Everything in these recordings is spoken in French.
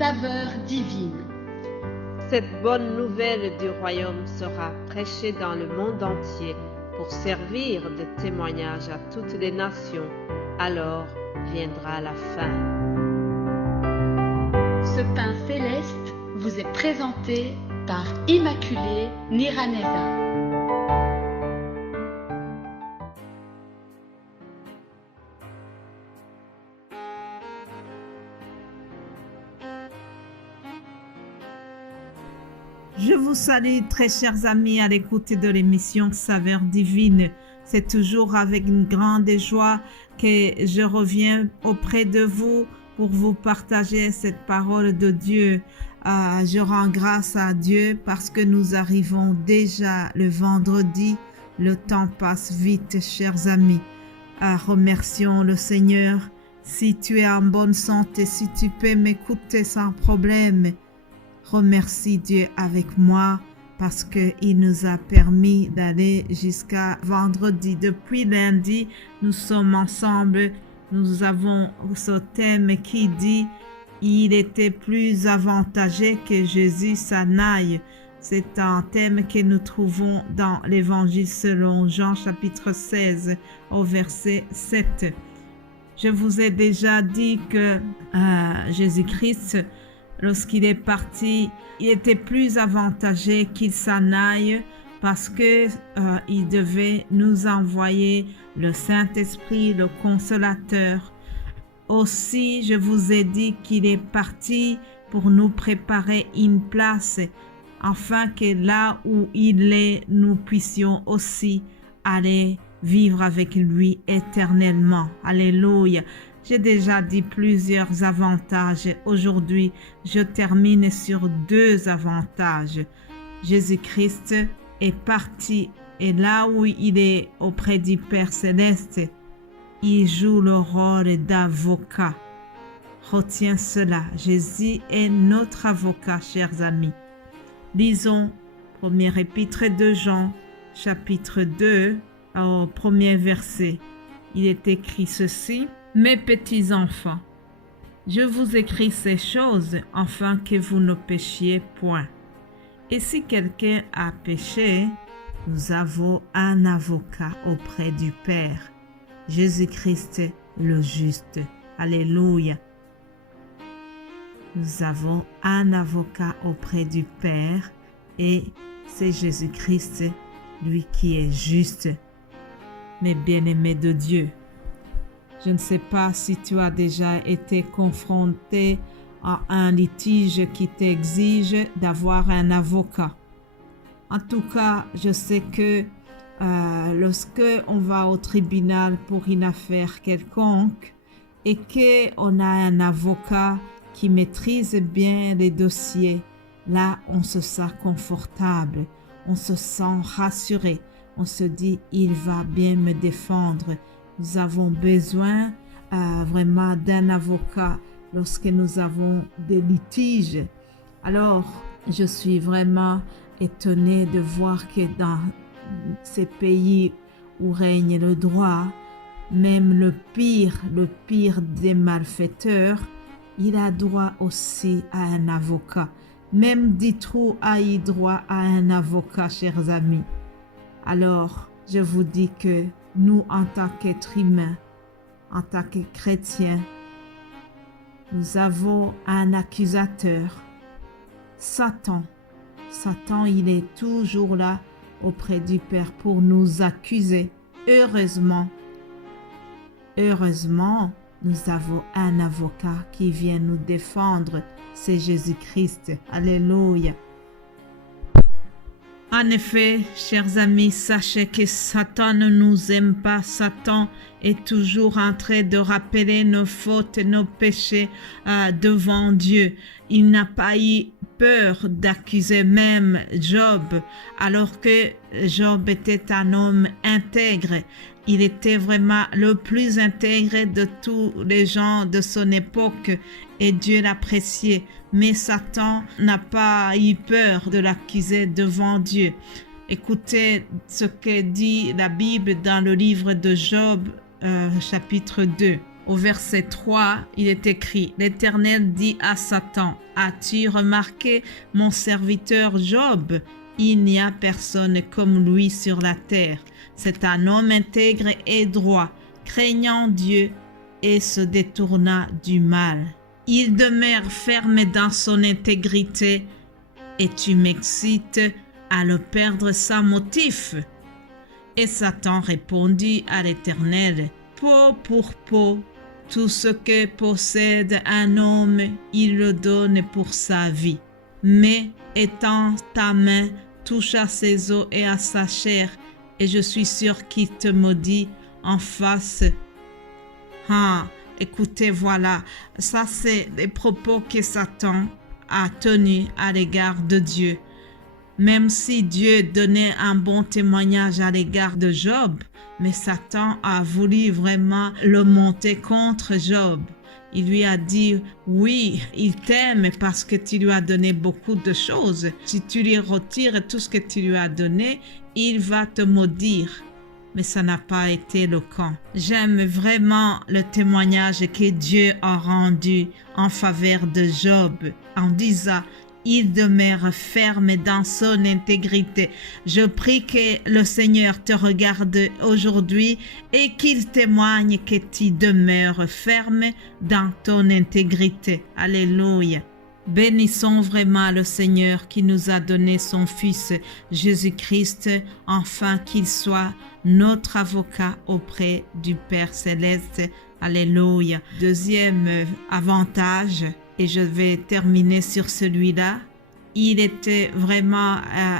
saveur divine. Cette bonne nouvelle du royaume sera prêchée dans le monde entier pour servir de témoignage à toutes les nations. Alors viendra la fin. Ce pain céleste vous est présenté par Immaculée Niraneza. Je vous salue très chers amis à l'écoute de l'émission Saveur divine. C'est toujours avec une grande joie que je reviens auprès de vous pour vous partager cette parole de Dieu. Je rends grâce à Dieu parce que nous arrivons déjà le vendredi. Le temps passe vite, chers amis. Remercions le Seigneur. Si tu es en bonne santé, si tu peux m'écouter sans problème, remercie Dieu avec moi parce qu'il nous a permis d'aller jusqu'à vendredi. Depuis lundi, nous sommes ensemble. Nous avons ce thème qui dit « Il était plus avantageux que Jésus s'en aille ». C'est un thème que nous trouvons dans l'Évangile selon Jean chapitre 16 au verset 7. Je vous ai déjà dit que Jésus-Christ, lorsqu'il est parti, il était plus avantageux qu'il s'en aille parce que il devait nous envoyer le Saint-Esprit, le Consolateur. Aussi, je vous ai dit qu'il est parti pour nous préparer une place, afin que là où il est, nous puissions aussi aller vivre avec lui éternellement. Alléluia. J'ai déjà dit plusieurs avantages. Aujourd'hui, je termine sur 2 avantages. Jésus-Christ est parti et là où il est auprès du Père Céleste, il joue le rôle d'avocat. Retiens cela. Jésus est notre avocat, chers amis. Lisons première épître de Jean, chapitre 2, au premier verset. Il est écrit ceci. Mes petits enfants, je vous écris ces choses afin que vous ne péchiez point. Et si quelqu'un a péché, nous avons un avocat auprès du Père, Jésus-Christ le juste. Alléluia. Nous avons un avocat auprès du Père et c'est Jésus-Christ, lui qui est juste. Mes bien-aimés de Dieu, je ne sais pas si tu as déjà été confronté à un litige qui t'exige d'avoir un avocat. En tout cas, je sais que lorsque on va au tribunal pour une affaire quelconque et qu'on a un avocat qui maîtrise bien les dossiers, là, on se sent confortable, on se sent rassuré, on se dit « il va bien me défendre ». Nous avons besoin vraiment d'un avocat lorsque nous avons des litiges. Alors, je suis vraiment étonnée de voir que dans ces pays où règne le droit, même le pire des malfaiteurs, il a droit aussi à un avocat. Même Ditroux a eu droit à un avocat, chers amis. Alors, je vous dis que nous, en tant qu'êtres humains, en tant que chrétiens, nous avons un accusateur, Satan. Satan, il est toujours là auprès du Père pour nous accuser. Heureusement, nous avons un avocat qui vient nous défendre, c'est Jésus-Christ. Alléluia. En effet, chers amis, sachez que Satan ne nous aime pas. Satan est toujours en train de rappeler nos fautes et nos péchés devant Dieu. Il n'a pas eu peur d'accuser même Job, alors que Job était un homme intègre. Il était vraiment le plus intègre de tous les gens de son époque et Dieu l'appréciait. Mais Satan n'a pas eu peur de l'accuser devant Dieu. Écoutez ce que dit la Bible dans le livre de Job, chapitre 2, Au verset 3, il est écrit, l'Éternel dit à Satan, as-tu remarqué mon serviteur Job? Il n'y a personne comme lui sur la terre. C'est un homme intègre et droit, craignant Dieu et se détourna du mal. Il demeure ferme dans son intégrité et tu m'excites à le perdre sans motif. Et Satan répondit à l'Éternel, peau pour peau, tout ce que possède un homme, il le donne pour sa vie. Mais étends ta main, touche à ses os et à sa chair, et je suis sûr qu'il te maudit en face. Écoutez, voilà, ça c'est les propos que Satan a tenus à l'égard de Dieu. Même si Dieu donnait un bon témoignage à l'égard de Job, mais Satan a voulu vraiment le monter contre Job. Il lui a dit, oui, il t'aime parce que tu lui as donné beaucoup de choses. Si tu lui retires tout ce que tu lui as donné, il va te maudire. Mais ça n'a pas été le cas. J'aime vraiment le témoignage que Dieu a rendu en faveur de Job en disant, il demeure ferme dans son intégrité. Je prie que le Seigneur te regarde aujourd'hui et qu'il témoigne que tu demeures ferme dans ton intégrité. Alléluia. Bénissons vraiment le Seigneur qui nous a donné son Fils Jésus-Christ, afin qu'il soit notre avocat auprès du Père Céleste. Alléluia. Deuxième avantage, et je vais terminer sur celui-là. Il était vraiment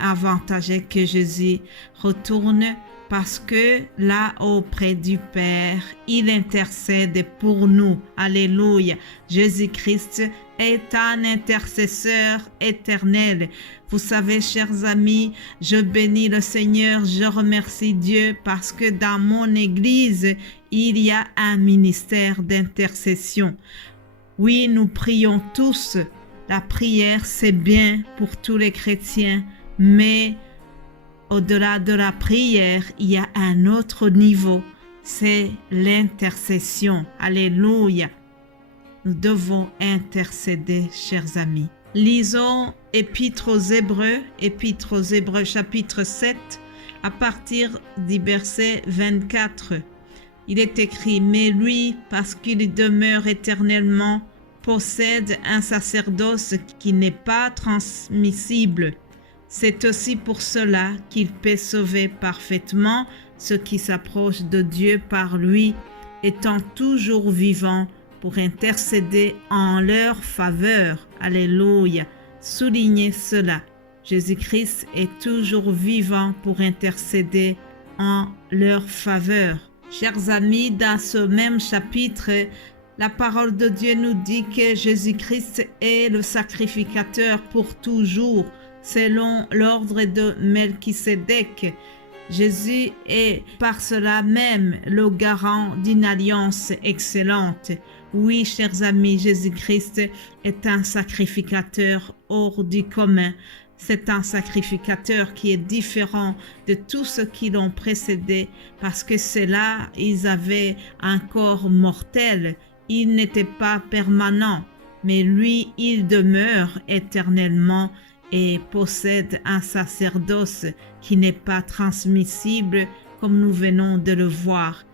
avantageux que Jésus retourne parce que là auprès du Père, il intercède pour nous. Alléluia. Jésus-Christ est un intercesseur éternel. Vous savez, chers amis, je bénis le Seigneur, je remercie Dieu parce que dans mon église, il y a un ministère d'intercession. Oui, nous prions tous. La prière, c'est bien pour tous les chrétiens, mais au-delà de la prière, il y a un autre niveau, c'est l'intercession. Alléluia. Nous devons intercéder, chers amis. Lisons Épître aux Hébreux chapitre 7, à partir du verset 24. Il est écrit, mais lui, parce qu'il demeure éternellement, possède un sacerdoce qui n'est pas transmissible. C'est aussi pour cela qu'il peut sauver parfaitement ceux qui s'approchent de Dieu par lui, étant toujours vivant pour intercéder en leur faveur. Alléluia. Soulignez cela. Jésus-Christ est toujours vivant pour intercéder en leur faveur. Chers amis, dans ce même chapitre, la parole de Dieu nous dit que Jésus-Christ est le sacrificateur pour toujours, selon l'ordre de Melchisédek. Jésus est par cela même le garant d'une alliance excellente. Oui, chers amis, Jésus-Christ est un sacrificateur hors du commun. C'est un sacrificateur qui est différent de tous ceux qui l'ont précédé parce que ceux-là, ils avaient un corps mortel. Il n'était pas permanent, mais lui, il demeure éternellement et possède un sacerdoce qui n'est pas transmissible comme nous venons de le voir.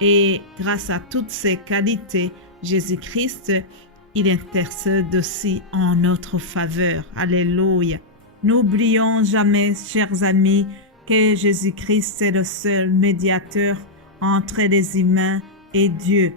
Et grâce à toutes ces qualités, Jésus-Christ, il intercède aussi en notre faveur. Alléluia. N'oublions jamais, chers amis, que Jésus-Christ est le seul médiateur entre les humains et Dieu.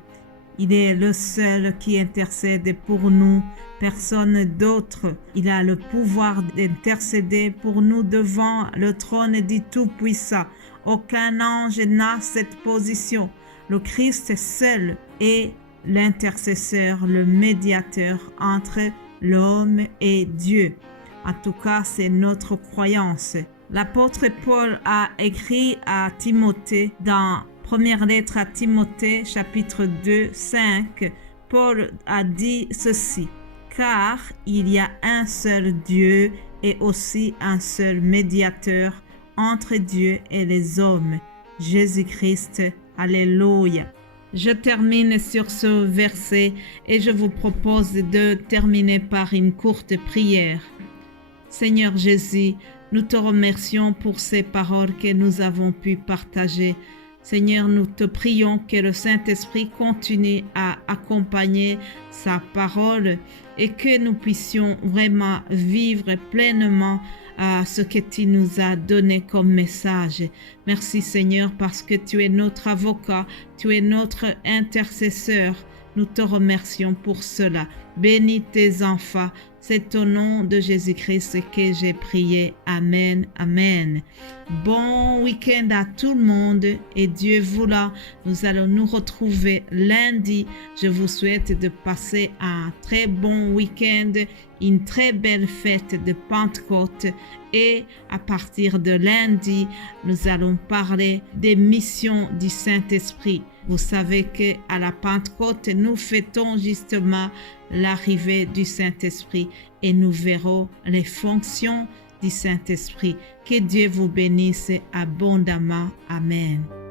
Il est le seul qui intercède pour nous, personne d'autre. Il a le pouvoir d'intercéder pour nous devant le trône du Tout-Puissant. Aucun ange n'a cette position. Le Christ seul est l'intercesseur, le médiateur entre l'homme et Dieu. En tout cas, c'est notre croyance. L'apôtre Paul a écrit à Timothée dans première lettre à Timothée, chapitre 2, 5. Paul a dit ceci, « Car il y a un seul Dieu et aussi un seul médiateur entre Dieu et les hommes, Jésus-Christ. » Alléluia. Je termine sur ce verset et je vous propose de terminer par une courte prière. Seigneur Jésus, nous te remercions pour ces paroles que nous avons pu partager. Seigneur, nous te prions que le Saint-Esprit continue à accompagner sa parole et que nous puissions vraiment vivre pleinement ce que tu nous as donné comme message. Merci Seigneur parce que tu es notre avocat, tu es notre intercesseur. Nous te remercions pour cela. Bénis tes enfants. C'est au nom de Jésus-Christ que j'ai prié. Amen. Amen. Bon week-end à tout le monde et Dieu voulant, nous allons nous retrouver lundi. Je vous souhaite de passer un très bon week-end, une très belle fête de Pentecôte et à partir de lundi, nous allons parler des missions du Saint-Esprit. Vous savez qu'à la Pentecôte, nous fêtons justement l'arrivée du Saint-Esprit et nous verrons les fonctions du Saint-Esprit. Que Dieu vous bénisse abondamment. Amen.